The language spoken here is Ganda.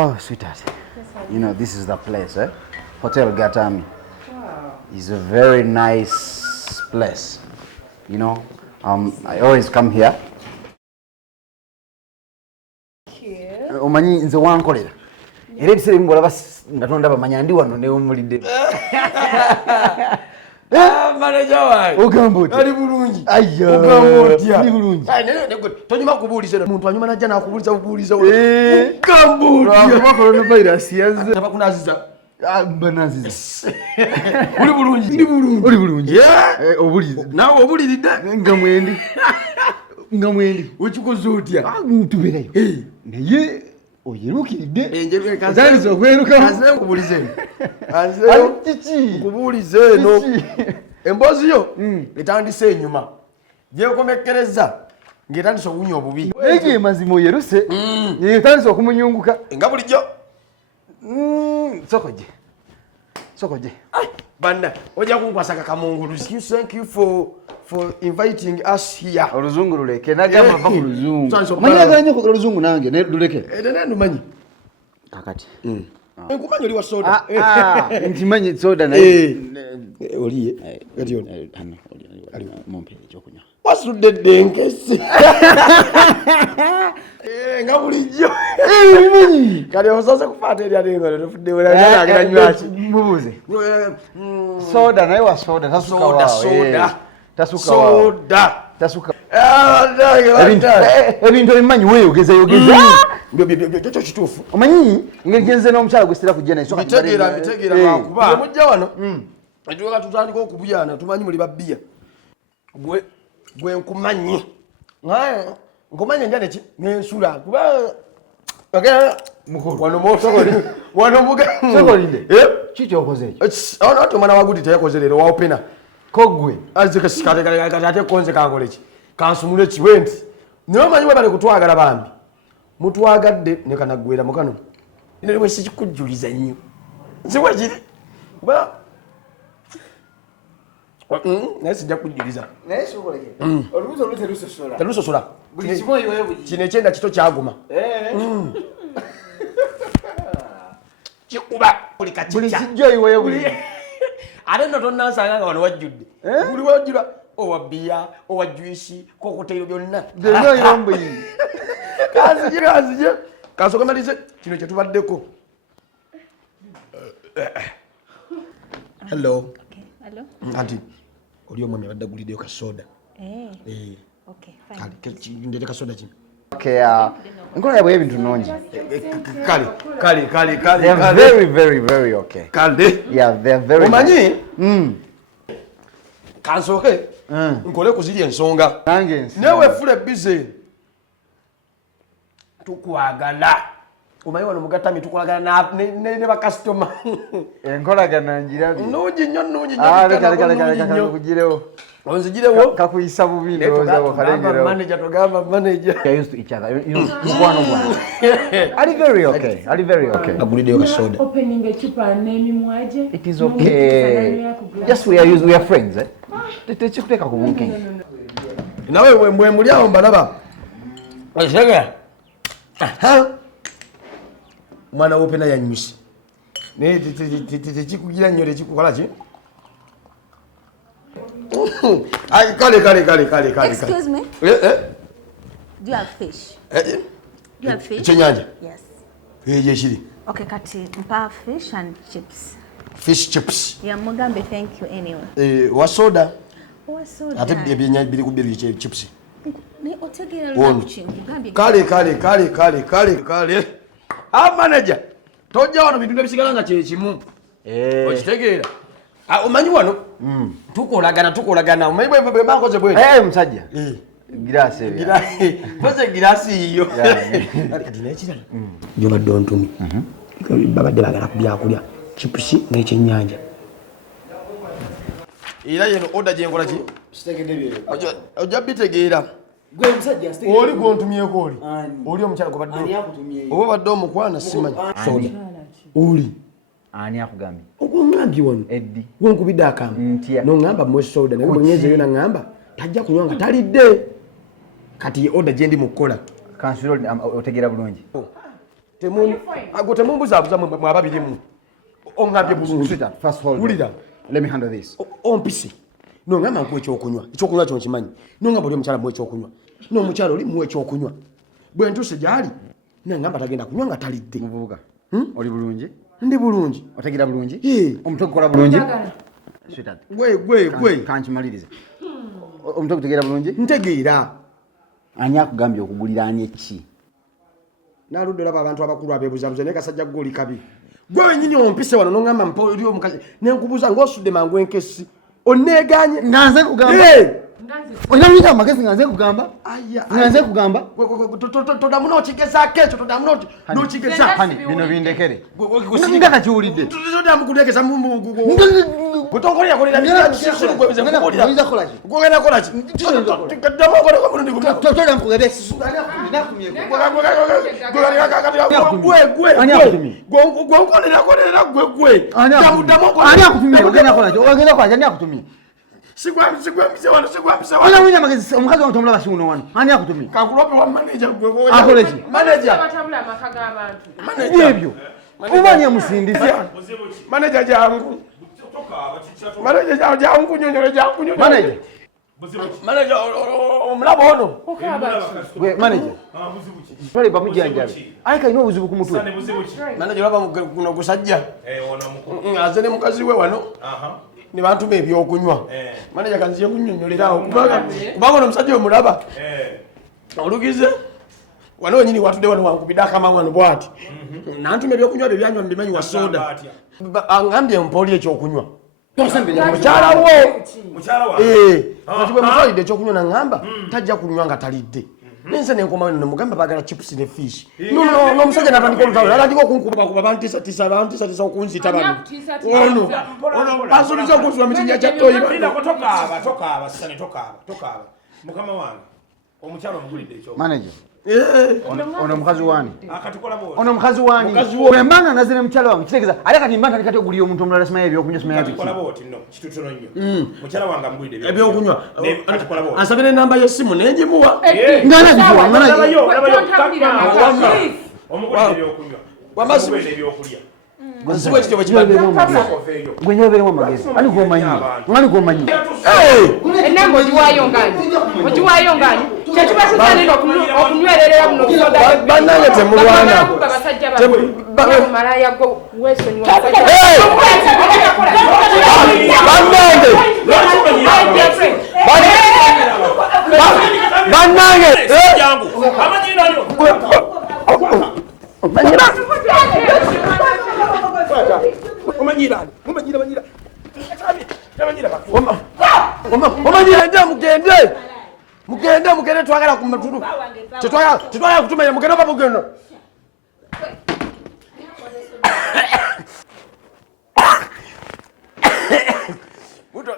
Oh, sweetheart. You know, this is the place, eh? Hotel Gatami. Wow. It's a very nice place. You know, I always come here. Omanyi nze wankolera. Era ebiseera ebimu bw'olaba nga tondaba manya ndi wano neewumuliddemu. Manager wange. Ogamba otya? Ali bulungi. Ayya. Ogamba otya? Ndi bulungi. Tonyuma kubuuliza omuntu anyuma najja n'akubuuliza bubuuliza. Ogamba otya? Kuba coronavirus yazze. Tabakunaziza. Banaziza. Uli bulungi. Ndi bulungi. Oli bulungi. Obulize. Naawe obuliridde. Nga mwendi. Nga mwendi. Okikoze otya? Tubeerayo. Naye oyerukiridde. Enjebe kazaliza okweruka. Kanze nkubuulize. Kanze. Kiki? Nkubuulize eno. Emboozi yo etandise enyuma. Gyekomekkereza ng'etandise obunya obubi. Ege mazima oyeruse. Etandise okumunyunguka. Nga bulijjo. Sokoje. Sokoje. Banda, ojja kunkwasaka kamunguluzi. Thank you for inviting us here. Oluzungu luleke nagamba va ku luzungu. Chanso Manyagala nnyo ku oluzungu nange ne luleke. Nene ndumanyi. Kakati. Nkumanyi oli wa soda. Ntimanyi soda naye. Oliye. Kati oli. Ali mumpe ekyokunywa. Wasudde denkesi. Nga bulijjo. Bimanyi. Kati osose kufaata eri ate ngalo tofudde wala agera nywaki. Mubuuze. Soda naye wa soda tasuka wa. Soda. Tasuka wa. Soda. Tasuka. Ebintu ebimanyi weeyogeza yogeza. Kyo kituufu. Omanyi ngeri genze n'omukyala gwe sitira kujja naye soka. Bitegeera lwakuba. Mujja wano. Etuweka tutandika okubuyana tumanyi muli babbiya. Gwe nkumanyi. Nkumanyi njane ki n'ensula kuba mukulu wano mosokoli wano muga sokolinde kiki okoze ekyo ono ate omwana wagudi teyakoze leero waopena kogwe azike kati ate konze kankole ki kansumule kiwenti naye omanyi bwe bali kutwagala bambi mutwagadde ne kanaggwera mukano ine bwe sikikujjuliza nnyo nsiwe kiri kuba naye sijja kujjuliza naye sokoleke olubuto luterusosola terusosola buli kimu oyiweyo buli kino ekyenda kito kyaguma kikuba buli kakikya buli kijjo oyiweyo buli ate nno tonnansanga nga wano wajjudde buli wajjula owa bbiya owa juisi kokoteiro byonna byonna oyombuyi kanzije kansooke malize kino kyetubaddeko hello anti oli omwami abadde aguliddeyo kasoda ndete kasoda kino enkola yabwe ebintu nnungi kale they are very very very okay kale yeah they are very omanyi kansooke nkole kuzirya ensonga newe fule bize tukwagala omanyi wano mugatami tukolagana ne bakasitoma enkolagana njirabi nungi nnyo kugirewo onzigirewo kakuyisa bubi ndowooza kalengerawo manager togamba manager used to each other mukwano gwange ali very okay ali very okay aguliddeyo kasoda opening echupa n'emimwaje it is okay just we are friends tekikuteeka ku bunkenke nawe bwe muli awo mbalaba ekitegeera mwana wopena yanyusi naye tekikugira nnyo tekikukola ki kale Excuse me. Do you have fish? Do you have fish? Ekyenyanja? Yes. Eyo ekiri. Okay, kati mpa fish and chips. Fish chips. Yeah, mugambe thank you anyway. Wa soda. Wa soda. Ate ebyenyanja biri ku biri chips. Ne otegera luchi mugambe. Kale. Manager. Tojja wano bintu ebisigala nga kye kimu. Okitegeera. Omanyi wano tukolagana omanyi bwe bakoze bwe musajja girasi poze girasi iyo kati nekirala gyobadde ontumi babadde bagala kubyakulya chipusi n'ekyennyanja era yeno oda gyenkola ki ojja bitegeera oli gwontumyeko oli omukyala oba badde omukwana simanyi oli ani akugambye ogwongambye wano eddi gwonkubidde akamu noŋŋamba mwe soda naye bwenyezeyo naŋŋamba tajja kunywa nga talidde kati oda gye ndi mu kukola kansula otegeera bulungi temumbuzabuza mwababirimu ongambye bulungi. First hold. Wulira. Let me handle this. Ompisi. Nongamba nkuwa ekyokunywa. Ekyokunywa kyo nkimanyi. Nongamba oli omukyala muwe ekyokunywa. N'omukyala oli muwe ekyokunywa. Bwe ntuse gyali nangamba tagenda kunywa nga talidde. Muvubuka. Oli bulungi? Ndi bulungi. Otegeera bulungi? Omutwe gukola bulungi? Sweetheart. Gwe. Kankimalirize. Omutwe gutegeera bulungi? Ntegeera. Ani akugambye okugulira ani eki? Naludde olaba abantu abakulu abeebuzabuza naye kasajja goli kabi. Gwe wenyini ompise wano nongamba mpo oli omukazi nenkubuuza ng'osudde mangu enkesi. Onneeganye. Nganze kugamba. Olina muyita amagezi nganze kugamba? Nganze kugamba? Todamu n'okigezaako ekyo, todamu n'okigeza. Hani, bino bindekere. Nga kakiwulidde. Todamu kundekeza gutongolera kolera bisulu gwebeze kukolera. Gwogenda kola ki? Damu okolera mulundi gumu. Totola mukugebe sisuga nakumye. Gwe. Ani akutumye? Ogenda kola ki? Ogenda kola ki? Ani akutumye? Sigwambise wano. Ola winya magezi omukazi wange tomulaba kiwuno wano. Ani akutumye? Kakulope wa manager gwe. Akole ki? Manager. Batambula amaka g'abantu. Ebyo. Umanya musindisa. Manager jangu. Manager jangu kunyonyole jangu. Manager omulabo ono. Gwe manager. Tole bamujanjabe. Ayi kayino obuzibu ku mutwe. Manager olaba guno gusajja. Ono muko. Azene mukazi we wano. Ni bantu be ebyokunywa. Manager kanziye kunnyonnyolerawo kubanga ono omusajja omulaba. Olugize wano nyini watudde wano wankubidaka mangwano bwati. Nantume ebyokunywa bye byanywa mbimanyi wa soda. Angambye mpoli ekyokunywa. Mukyala wo. Kati bwe mutwalidde ekyokunywa nangamba tajja kunywa nga talidde. Nense nenkoma ne mugamba bagala chips ne fish. No musajja natandika olutalo. Natandika okunkuba kuba bantisa okunzita bano. Ono basuluza okunzula mu kinnya kya toyi. Tokaaba sane tokaaba. Mukama wange. Omukyala omugulidde ekyo. Manager. Ono mukazi wani? Akatukola bo. Ono mukazi wani? Bwe mbanga nazire mukyala wange kitegeza ali kati mbanga kati ogulira omuntu omulala simaye ebyokunywa simaye biki. Akatukola bo tinno kitutono nnyo. Mukyala wange amugulidde ebyokunywa. Akatukola bo. Asabire enamba y'essimu nenjimuwa. Ngana bifuwa ngana. Omugulidde ebyokunywa. Wamasi ebyokulya. Gwe kityo bwe gwe nyoberemu amagezi. Ani gwomanyi. Enamba ogiwaayo ngani? Kyekibasiza nino okunywererera buno busoda. Bannange temulwana. Malaya gwe wesonyi Bannange. Omanyira nja mugende twagala ku matulu. Tetwagala kutumenya mugende oba mugendo. Muto.